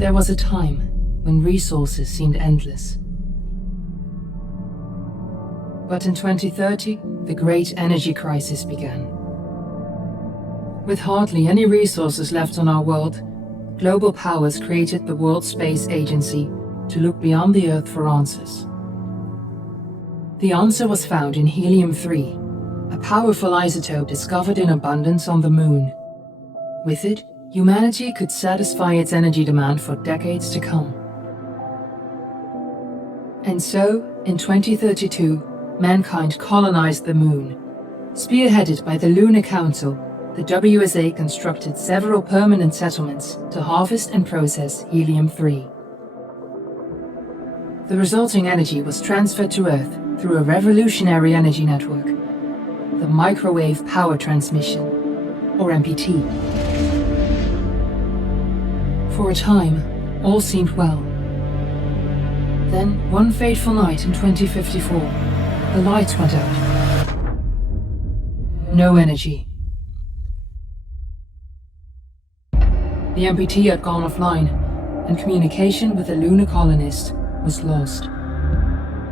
There was a time when resources seemed endless. But in 2030, the great energy crisis began. With hardly any resources left on our world, global powers created the World Space Agency to look beyond the Earth for answers. The answer was found in helium-3, a powerful isotope discovered in abundance on the Moon. With it, humanity could satisfy its energy demand for decades to come. And so, in 2032, mankind colonized the Moon. Spearheaded by the Lunar Council, the WSA constructed several permanent settlements to harvest and process helium-3. The resulting energy was transferred to Earth through a revolutionary energy network, the Microwave Power Transmission, or MPT. For a time, all seemed well. Then, one fateful night in 2054, the lights went out. No energy. The MPT had gone offline, and communication with the lunar colonist was lost.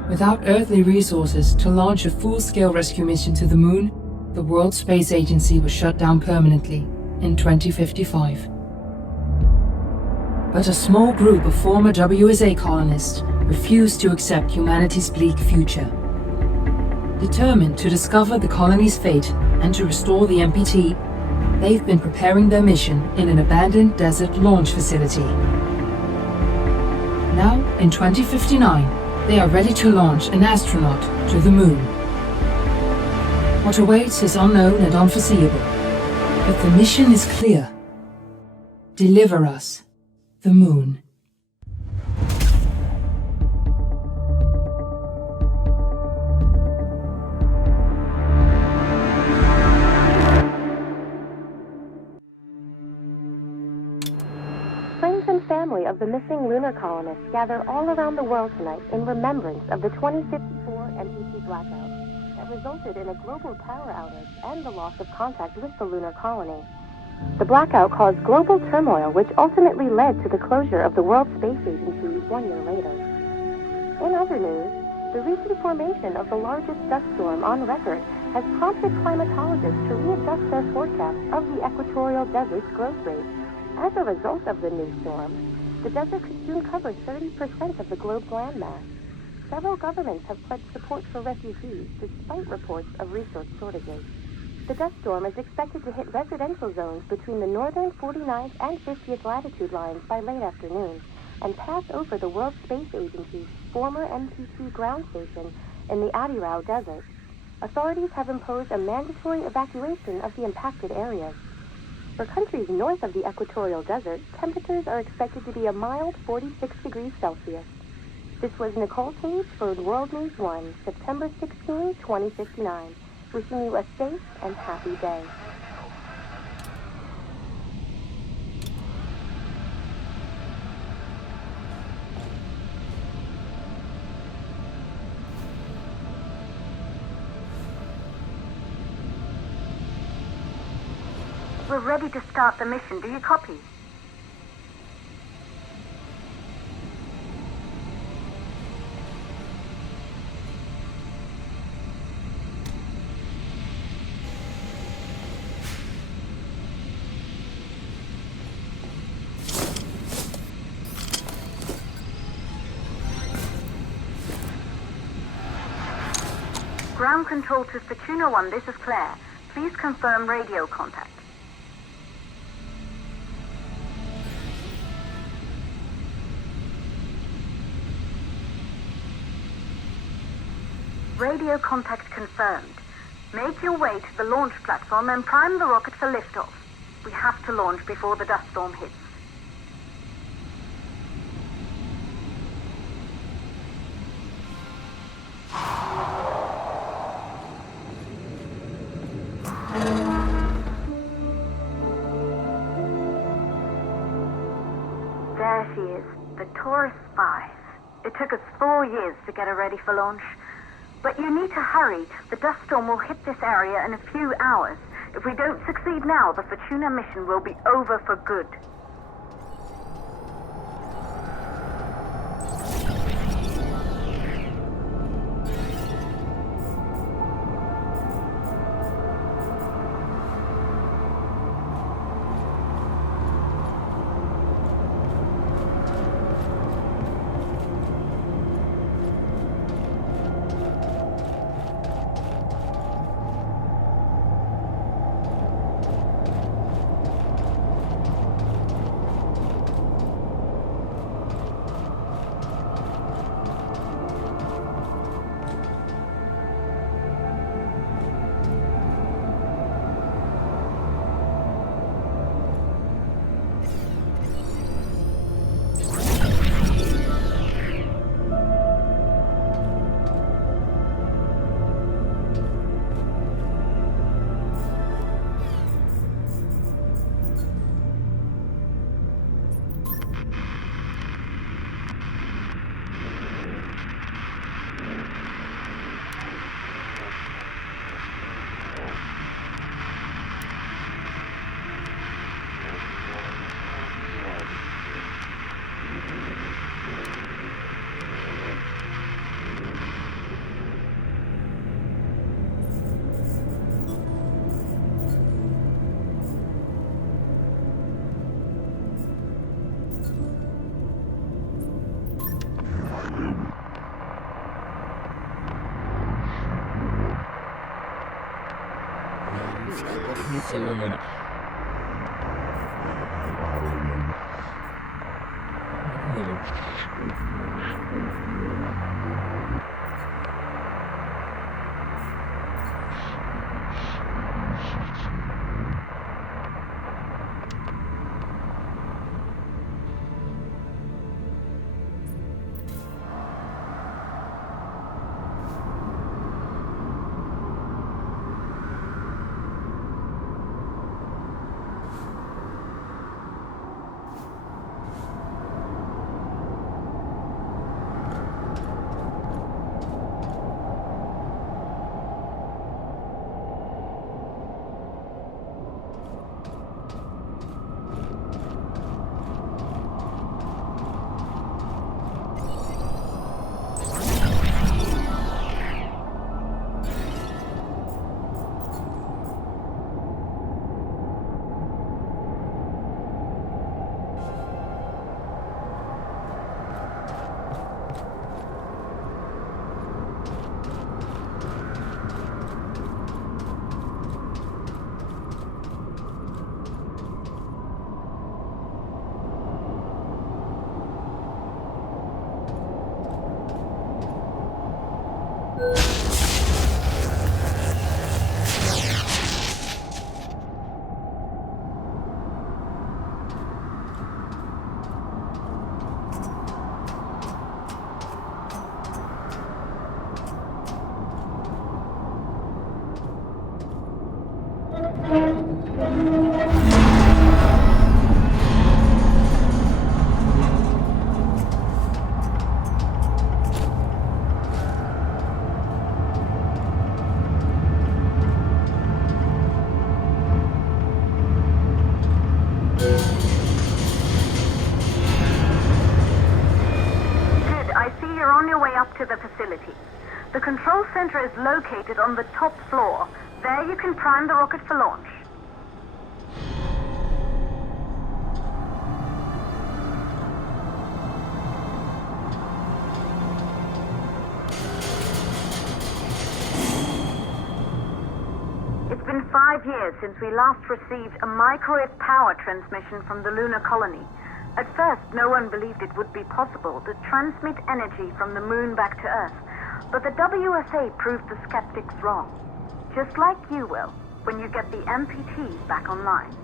Without earthly resources to launch a full-scale rescue mission to the Moon, the World Space Agency was shut down permanently in 2055. But a small group of former WSA colonists refused to accept humanity's bleak future. Determined to discover the colony's fate and to restore the MPT, they've been preparing their mission in an abandoned desert launch facility. Now, in 2059, they are ready to launch an astronaut to the Moon. What awaits is unknown and unforeseeable, but the mission is clear. Deliver us the Moon. Family of the missing lunar colonists gather all around the world tonight in remembrance of the 2054 MPT blackout that resulted in a global power outage and the loss of contact with the lunar colony. The blackout caused global turmoil, which ultimately led to the closure of the World Space Agency 1 year later. In other news, the recent formation of the largest dust storm on record has prompted climatologists to readjust their forecasts of the equatorial desert's growth rate. As a result of the new storm, the desert could soon cover 30% of the globe's landmass. Several governments have pledged support for refugees despite reports of resource shortages. The dust storm is expected to hit residential zones between the northern 49th and 50th latitude lines by late afternoon and pass over the World Space Agency's former MPT ground station in the Adirau Desert. Authorities have imposed a mandatory evacuation of the impacted areas. For countries north of the equatorial desert, temperatures are expected to be a mild 46 degrees Celsius. This was Nicole Cage for World News 1, September 16, 2059. Wishing you a safe and happy day. We're ready to start the mission. Do you copy? Ground control to Fortuna 1, this is Claire. Please confirm radio contact. Radio contact confirmed. Make your way to the launch platform and prime the rocket for liftoff. We have to launch before the dust storm hits. There she is, the Taurus 5. It took us 4 years to get her ready for launch. But you need to hurry. The dust storm will hit this area in a few hours. If we don't succeed now, the Fortuna mission will be over for good. Luna. To the facility. The control center is located on the top floor. There you can prime the rocket for launch. It's been 5 years since we last received a microwave power transmission from the lunar colony. At first, no one believed it would be possible to transmit energy from the moon back to Earth, but the WSA proved the skeptics wrong. Just like you will, when you get the MPTs back online.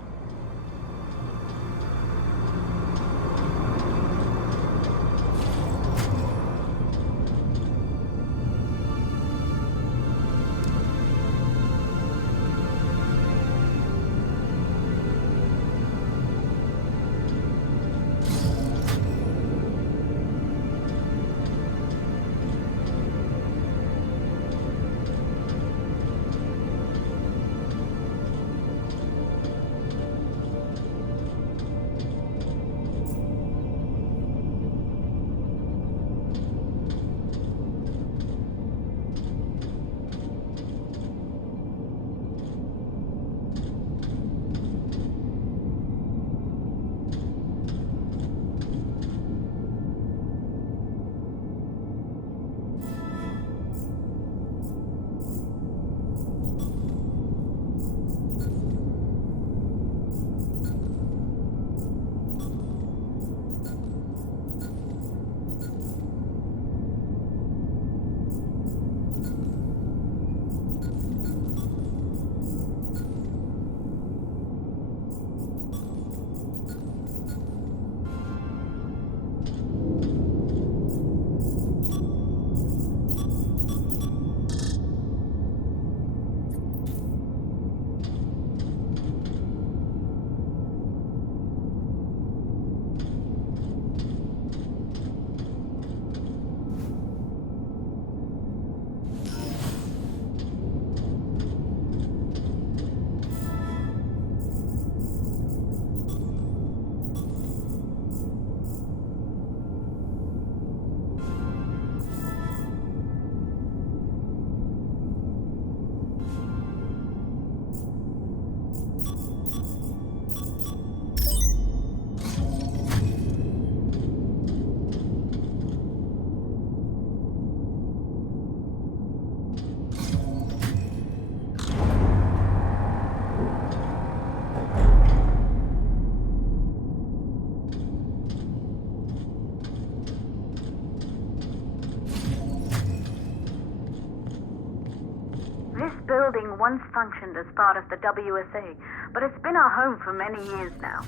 building once functioned as part of the WSA, but it's been our home for many years now.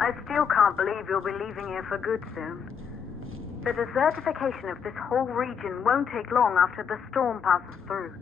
I still can't believe you'll be leaving here for good soon. The desertification of this whole region won't take long after the storm passes through.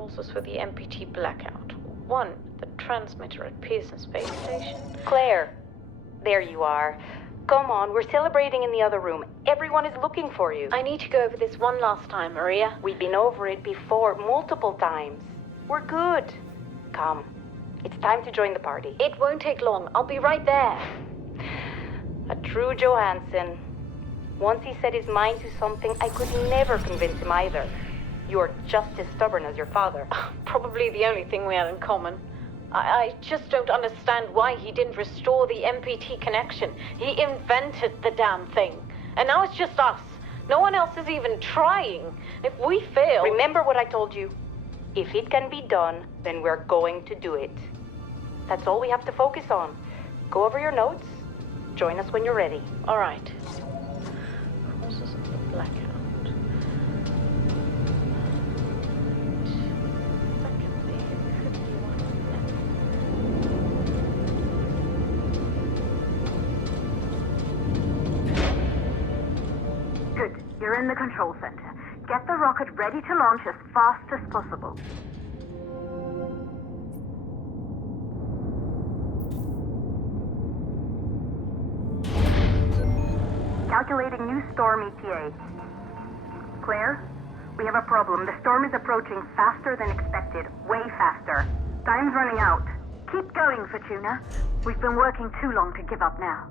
causes for the MPT blackout. 1, the transmitter at Pearson Space Station. Claire, there you are. Come on, we're celebrating in the other room. Everyone is looking for you. I need to go over this one last time, Maria. We've been over it before, multiple times. We're good. Come, it's time to join the party. It won't take long. I'll be right there. A true Johansson. Once he set his mind to something, I could never convince him either. You're just as stubborn as your father. Probably the only thing we had in common. I just don't understand why he didn't restore the MPT connection. He invented the damn thing. And now it's just us. No one else is even trying. If we fail... Remember what I told you. If it can be done, then we're going to do it. That's all we have to focus on. Go over your notes. Join us when you're ready. All right. Causes of the blackout. Secondly, 51. Good. You're in the control center. Get the rocket ready to launch as fast as possible. Calculating new storm ETA. Claire, we have a problem. The storm is approaching faster than expected. Way faster. Time's running out. Keep going, Fortuna. We've been working too long to give up now.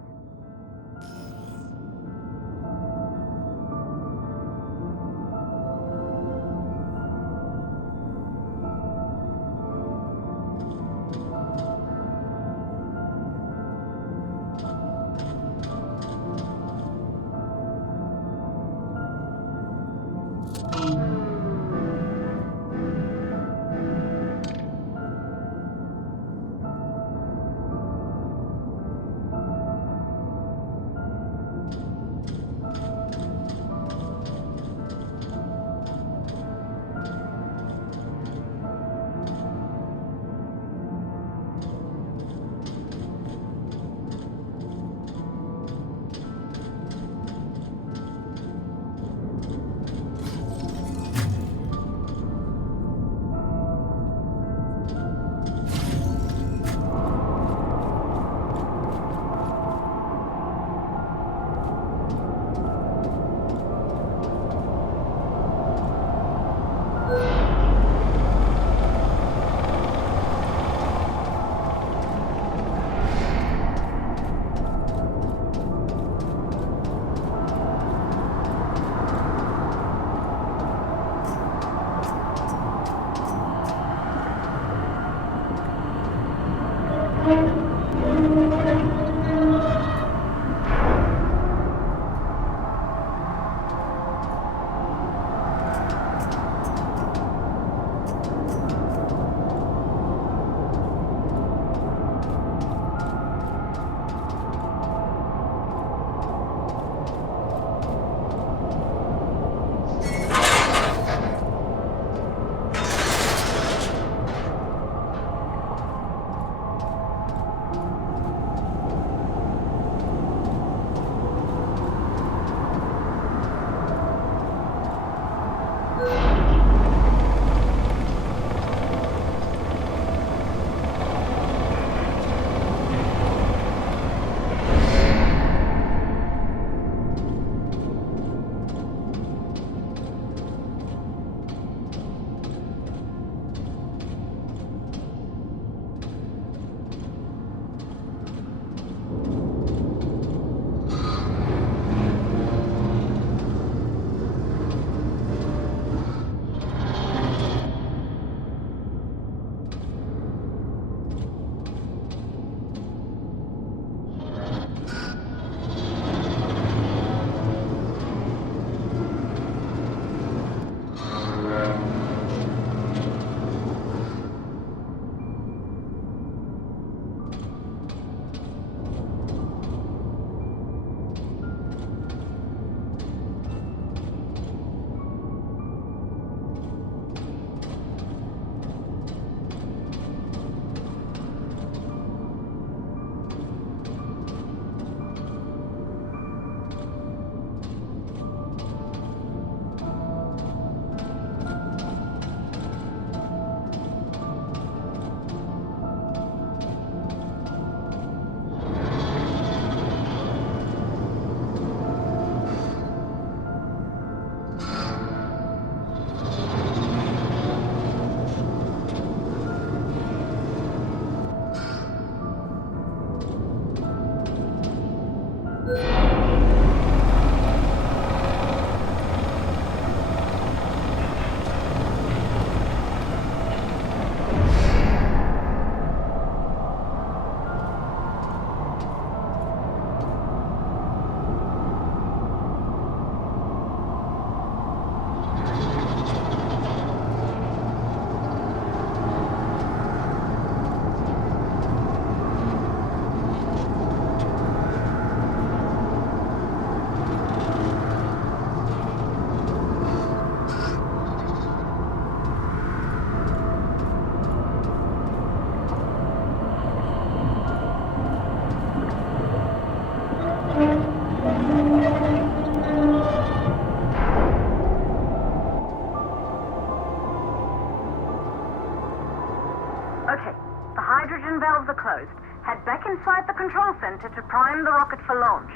Okay, the hydrogen valves are closed. Head back inside the control center to prime the rocket for launch.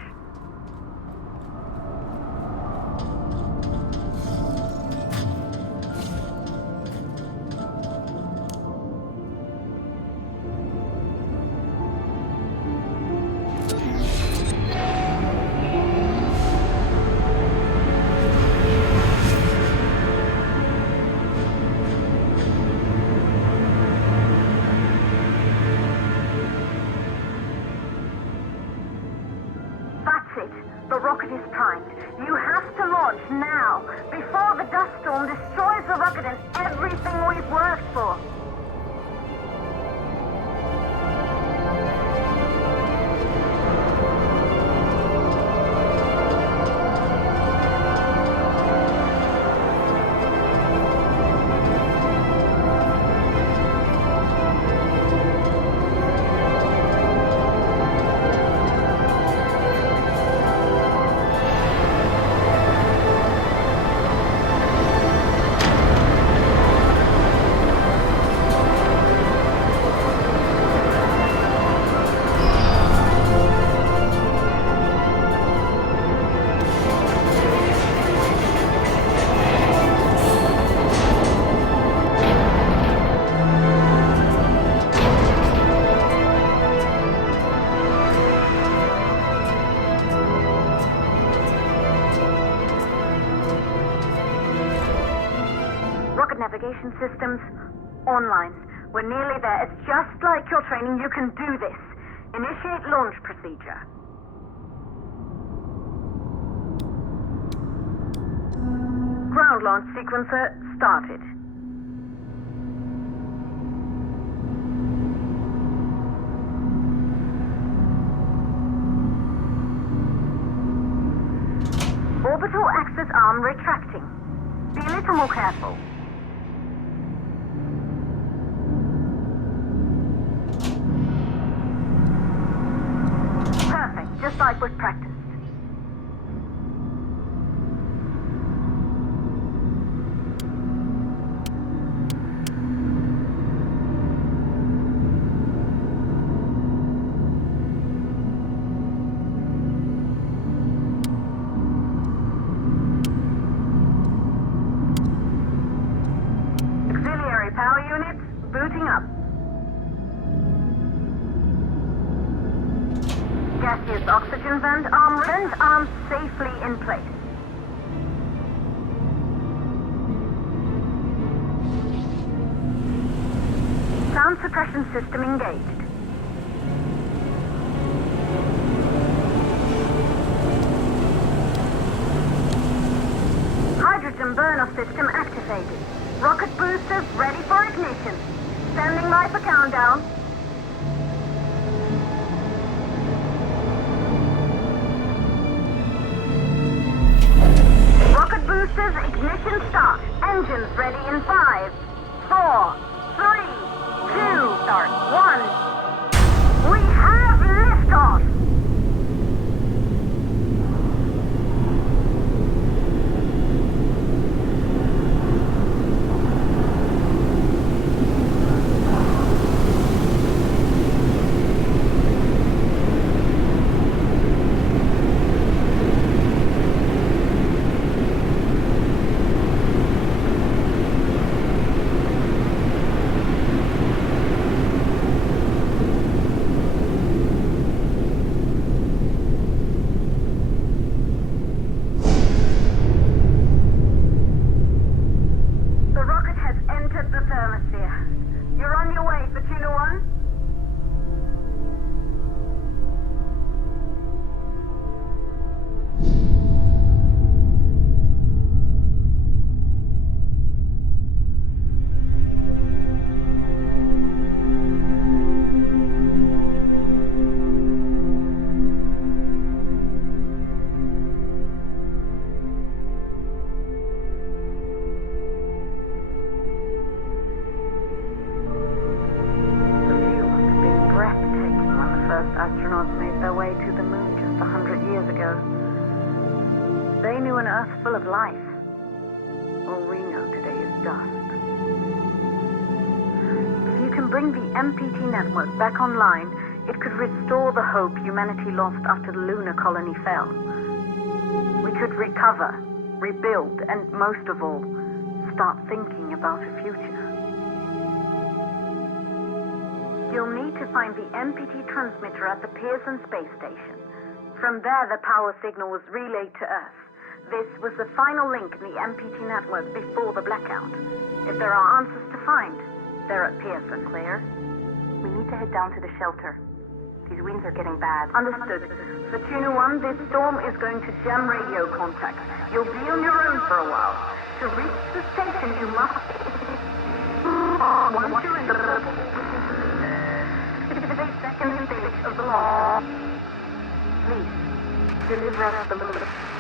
The rocket is primed. You have to launch now, before the dust storm destroys the rocket and everything we've worked for. Navigation systems online. We're nearly there. It's just like your training. You can do this. Initiate launch procedure. Ground launch sequencer started. Orbital axis arm retracting. Be a little more careful. Perfect, just like we've practiced. Auxiliary power units booting up. Gaseous oxygen vent arm safely in place. Sound suppression system engaged. Hydrogen burn-off system activated. Rocket boosters ready for ignition. Standing by for countdown. Rocket boosters ignition start. Engines ready in 5, 4, 3, 2, start 1. We have liftoff. You're on your way, Fortuna 1. Astronauts made their way to the moon just 100 years ago. They knew an Earth full of life. All we know today is dust. If you can bring the MPT network back online, it could restore the hope humanity lost after the lunar colony fell. We could recover, rebuild, and most of all, start thinking about a future. You'll need to find the MPT transmitter at the Pearson space station. From there, the power signal was relayed to Earth. This was the final link in the MPT network before the blackout. If there are answers to find, they're at Pearson. Claire, we need to head down to the shelter. These winds are getting bad. Understood. Fortuna 1, this storm is going to jam radio contact. You'll be on your own for a while. To reach the station, you must... Once you're in the 52nd stage of the launch, please, deliver us the loop.